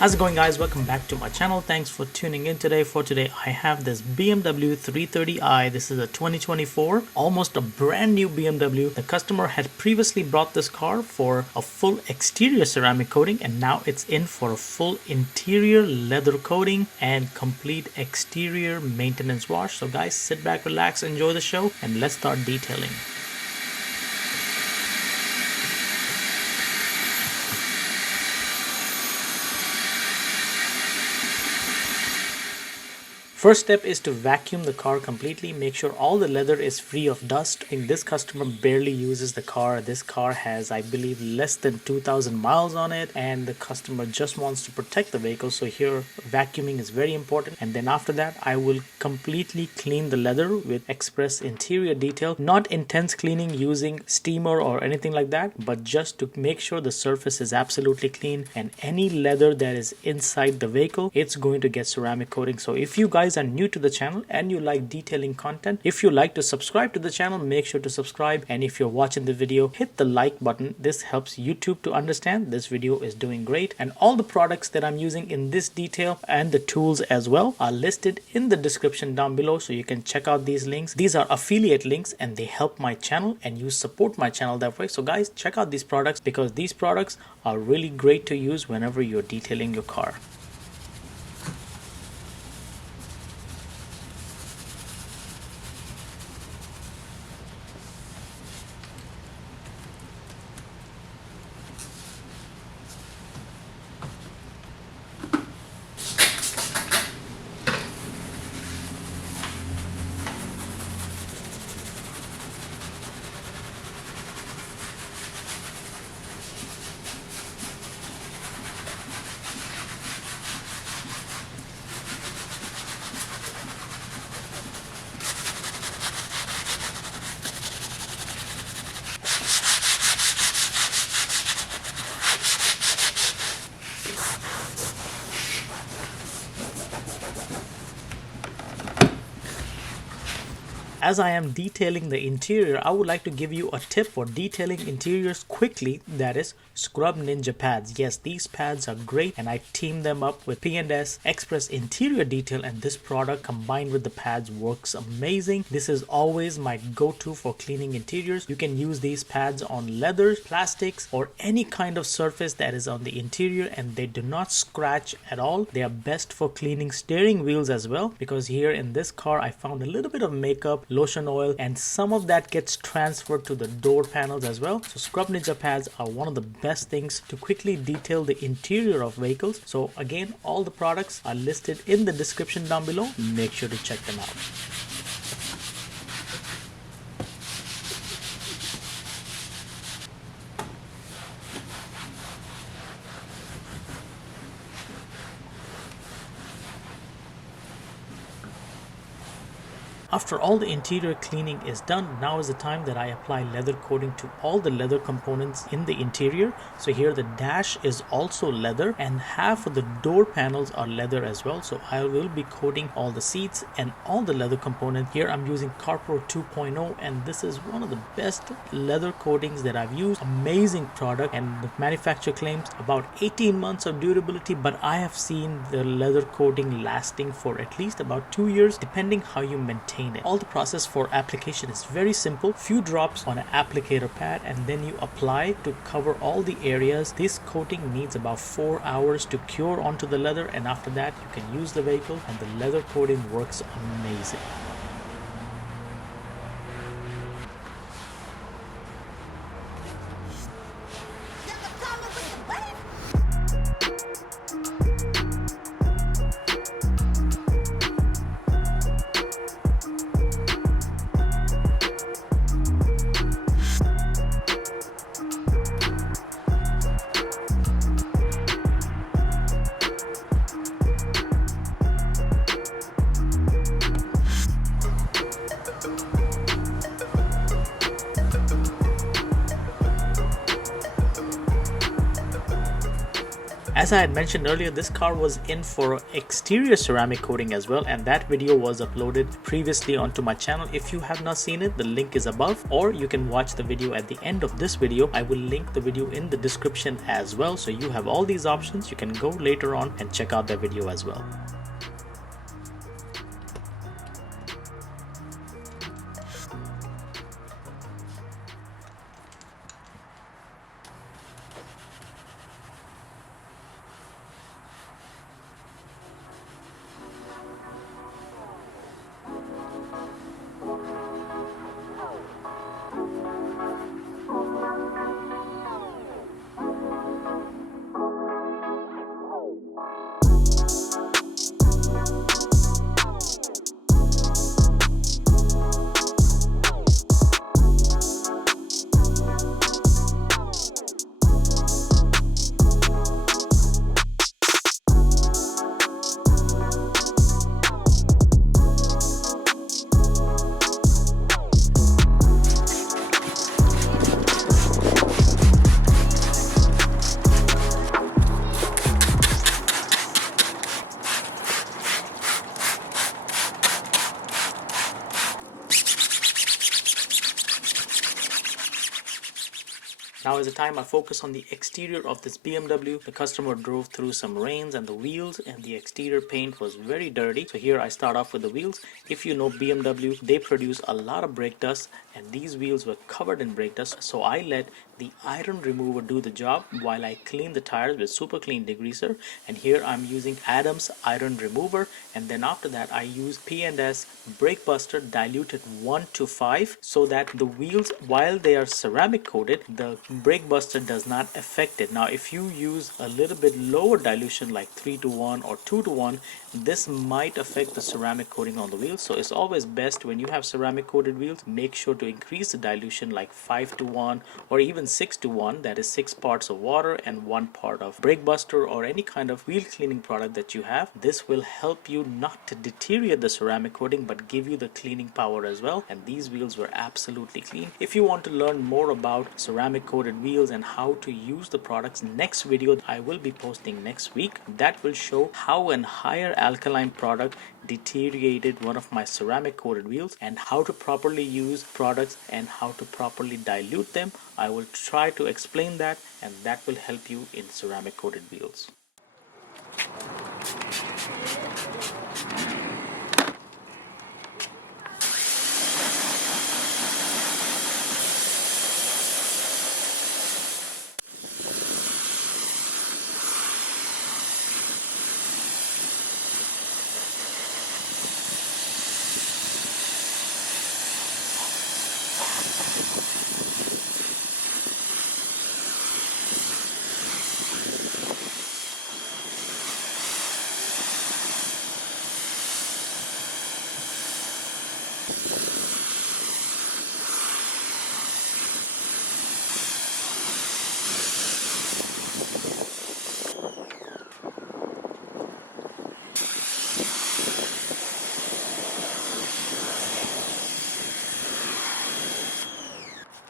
How's it going, guys? Welcome back to my channel. Thanks for tuning in today. For today I have this BMW 330i. This is a 2024, almost a brand new BMW. The customer had previously brought this car for a full exterior ceramic coating, and now it's in for a full interior leather coating and complete exterior maintenance wash. So guys, sit back, relax, enjoy the show, and let's start detailing. First step is to vacuum the car completely. Make sure all the leather is free of dust. I think this customer barely uses the car. This car has, I believe, less than 2,000 miles on it, and the customer just wants to protect the vehicle. So here vacuuming is very important. And then after that, I will completely clean the leather with express interior detail. Not intense cleaning using steamer or anything like that, but just to make sure the surface is absolutely clean, and any leather that is inside the vehicle, it's going to get ceramic coating. So if you guys are new to the channel and you like detailing content, if you like to subscribe to the channel, make sure to subscribe. And if you're watching the video, hit the like button. This helps YouTube to understand this video is doing great. And all the products that I'm using in this detail and the tools as well are listed in the description down below, so you can check out these links. These are affiliate links and they help my channel and you support my channel that way. So guys, check out these products because these products are really great to use whenever you're detailing your car. As I am detailing the interior, I would like to give you a tip for detailing interiors quickly, that is Scrub Ninja pads. Yes, these pads are great and I teamed them up with P&S Express Interior Detail, and this product combined with the pads works amazing. This is always my go-to for cleaning interiors. You can use these pads on leathers, plastics, or any kind of surface that is on the interior, and they do not scratch at all. They are best for cleaning steering wheels as well, because here in this car I found a little bit of makeup, lotion oil, and some of that gets transferred to the door panels as well. So Scrub Ninja pads are one of the best things to quickly detail the interior of vehicles. So again, all the products are listed in the description down below. Make sure to check them out. After all the interior cleaning is done, now is the time that I apply leather coating to all the leather components in the interior. So here the dash is also leather and half of the door panels are leather as well. So I will be coating all the seats and all the leather components. Here I'm using CarPro 2.0 and this is one of the best leather coatings that I've used. Amazing product, and the manufacturer claims about 18 months of durability, but I have seen the leather coating lasting for at least about 2 years depending how you maintain it. All the process for application is very simple. Few drops on an applicator pad and then you apply to cover all the areas. This coating needs about 4 hours to cure onto the leather, and after that you can use the vehicle and the leather coating works amazing. As I had mentioned earlier, this car was in for exterior ceramic coating as well, and that video was uploaded previously onto my channel. If you have not seen it, the link is above, or you can watch the video at the end of this video. I will link the video in the description as well, so you have all these options. You can go later on and check out that video as well. Now is the time I focus on the exterior of this BMW. The customer drove through some rains and the wheels and the exterior paint was very dirty. So here I start off with the wheels. If you know BMW, they produce a lot of brake dust and these wheels were covered in brake dust. So I let the iron remover do the job while I clean the tires with super clean degreaser. And here I'm using Adams iron remover, and then after that I use P&S brake buster diluted 1:5 so that the wheels, while they are ceramic coated, the brake buster does not affect it. Now if you use a little bit lower dilution like 3:1 or 2:1, this might affect the ceramic coating on the wheels. So it's always best when you have ceramic coated wheels, make sure to increase the dilution like 5:1 or even 6:1, that is 6 parts of water and 1 part of brake buster or any kind of wheel cleaning product that you have. This will help you not to deteriorate the ceramic coating but give you the cleaning power as well. And these wheels were absolutely clean. If you want to learn more about ceramic coated wheels and how to use the products, next video I will be posting next week that will show how an higher alkaline product deteriorated one of my ceramic coated wheels and how to properly use products and how to properly dilute them. I will try to explain that, and that will help you in ceramic coated wheels.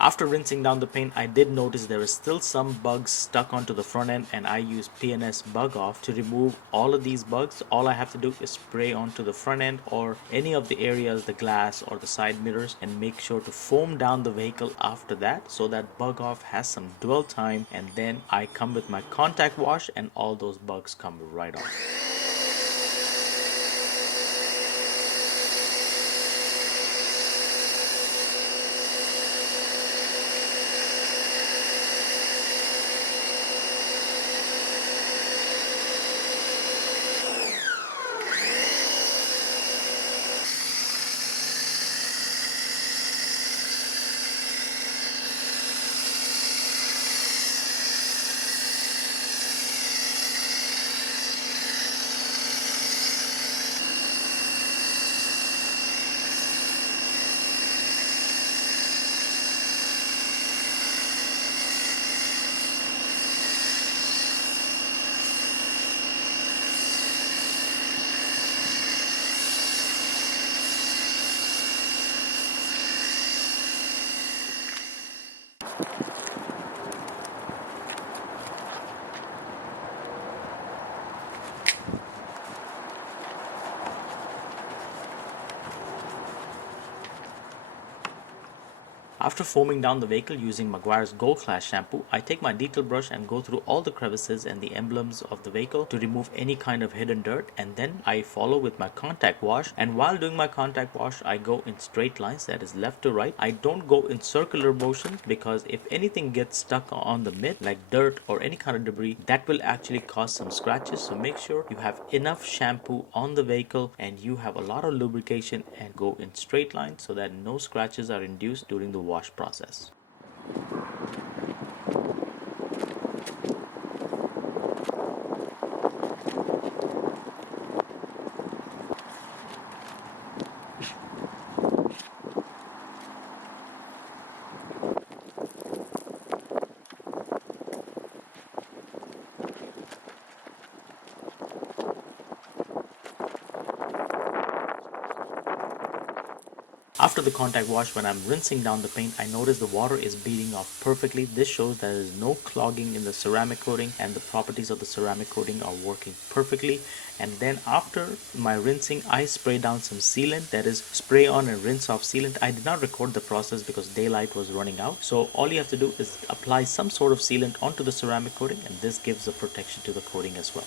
After rinsing down the paint, I did notice there is still some bugs stuck onto the front end, and I used P&S Bug Off to remove all of these bugs. All I have to do is spray onto the front end or any of the areas, the glass or the side mirrors, and make sure to foam down the vehicle after that so that Bug Off has some dwell time, and then I come with my contact wash and all those bugs come right off. After foaming down the vehicle using Maguire's Gold Class shampoo, I take my detail brush and go through all the crevices and the emblems of the vehicle to remove any kind of hidden dirt, and then I follow with my contact wash. And while doing my contact wash, I go in straight lines, that is left to right. I don't go in circular motions because if anything gets stuck on the mitt like dirt or any kind of debris, that will actually cause some scratches. So make sure you have enough shampoo on the vehicle and you have a lot of lubrication, and go in straight lines so that no scratches are induced during the wash process. After the contact wash, when I'm rinsing down the paint, I notice the water is beading off perfectly. This shows that there is no clogging in the ceramic coating and the properties of the ceramic coating are working perfectly. And then after my rinsing, I spray down some sealant, that is spray on and rinse off sealant. I did not record the process because daylight was running out. So all you have to do is apply some sort of sealant onto the ceramic coating, and this gives a protection to the coating as well.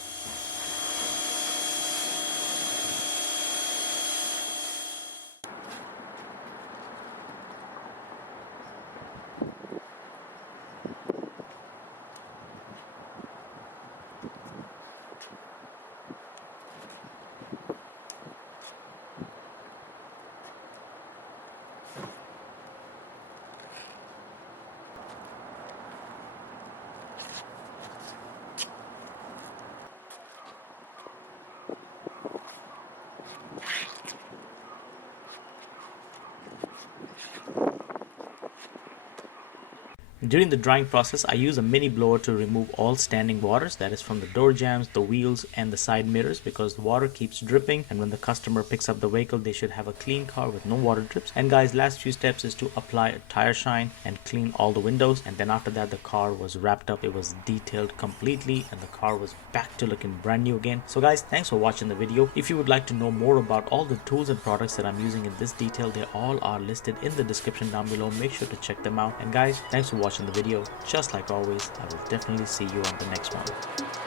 During the drying process, I use a mini blower to remove all standing waters, that is from the door jambs, the wheels, and the side mirrors, because the water keeps dripping, and when the customer picks up the vehicle, they should have a clean car with no water drips. And guys, last few steps is to apply a tire shine and clean all the windows, and then after that the car was wrapped up, it was detailed completely, and the car was back to looking brand new again. So guys, thanks for watching the video. If you would like to know more about all the tools and products that I'm using in this detail, they all are listed in the description down below. Make sure to check them out. And guys, thanks for watching the video. Just like always, I will definitely see you on the next one.